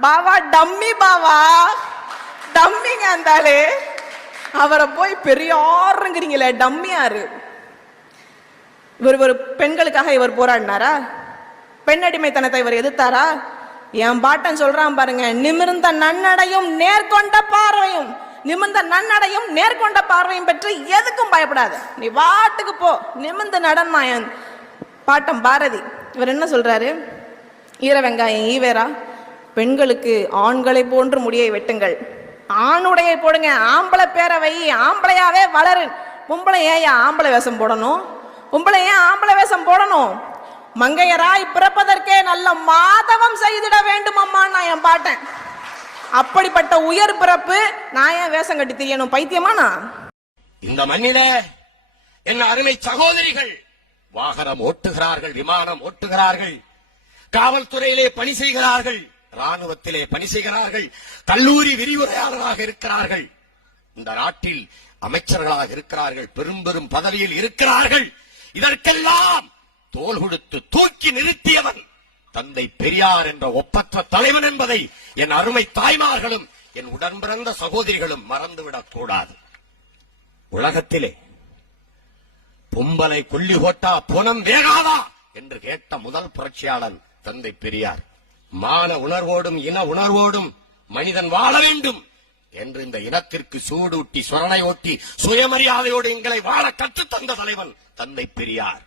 பாவா dummy, பாவா டம்மிங்க இருந்தாலே அவரை போய் பெரியாருங்கிறீங்களே, டம்மியாரு. இவர் பெண்களுக்காக இவர் போராடினாரா? பெண் அடிமைத்தனத்தை இவர் எதிர்த்தாரா? என் பாட்டன் சொல்றான் பாருங்க, நிமிர்ந்த நன்னடையும் நேர்கொண்ட பார்வையும், நிமிர்ந்த நன்னடையும் நேர்கொண்ட பார்வையும் பெற்று எதுக்கும் பயப்படாத, நீ வாட்டுக்கு போ, நிமிர்ந்து நடன்மா என் பாட்டம் பாரதி. இவர் என்ன சொல்றாரு? ஈர வெங்காயம் ஈவேரா, பெண்களுக்கு ஆண்களை போன்று முடியை வெட்டுங்கள், ஆணுடையை போடுங்க, ஆம்பளை பேரை வை, ஆம்பளையாவே வளரு. பொம்பளை ஏன் ஆம்பளை வேஷம் போடணும்? பொம்பளை ஏன் ஆம்பளை வேஷம் போடணும்? மங்கையராய் பிறப்பதற்கே நல்ல மாதவம் செய்திட வேண்டும் அம்மா நான் என் பாட்டேன். அப்படிப்பட்ட உயர் பிறப்பு நான் ஏன் வேஷம் கட்டி தெரியணும்? பைத்தியமானா? இந்த மண்ணிலே என் அருமை சகோதரிகள் வாகனம் ஓட்டுகிறார்கள், விமானம் ஓட்டுகிறார்கள், காவல்துறையிலே பணி செய்கிறார்கள், ராணுவத்திலே பணி செய்கிறார்கள், கல்லூரி விரிவுரையாளராக இருக்கிறார்கள், இந்த நாட்டில் அமைச்சர்களாக இருக்கிறார்கள், பெரும் பெரும் பதவியில் இருக்கிறார்கள். இதற்கெல்லாம் தோள் கொடுத்து தூக்கி நிறுத்தியவன் தந்தை பெரியார் என்ற ஒப்பற்ற தலைவன் என்பதை என் அருமை தாய்மார்களும் என் உடன் பிறந்த சகோதரிகளும் மறந்துவிடக் கூடாது. உலகத்திலே பொம்பலை கொல்லி போட்டா புனம் வேகாதா என்று கேட்ட முதல் புரட்சியாளன் தந்தை பெரியார். மான உணர்வோடும் இன உணர்வோடும் மனிதன் வாழ வேண்டும் என்று இந்த இனத்திற்கு சூடூட்டி சொரணை ஓட்டி சுயமரியாதையோடு எங்களை வாழ கற்றுத்தந்த தலைவன் தந்தை பெரியார்.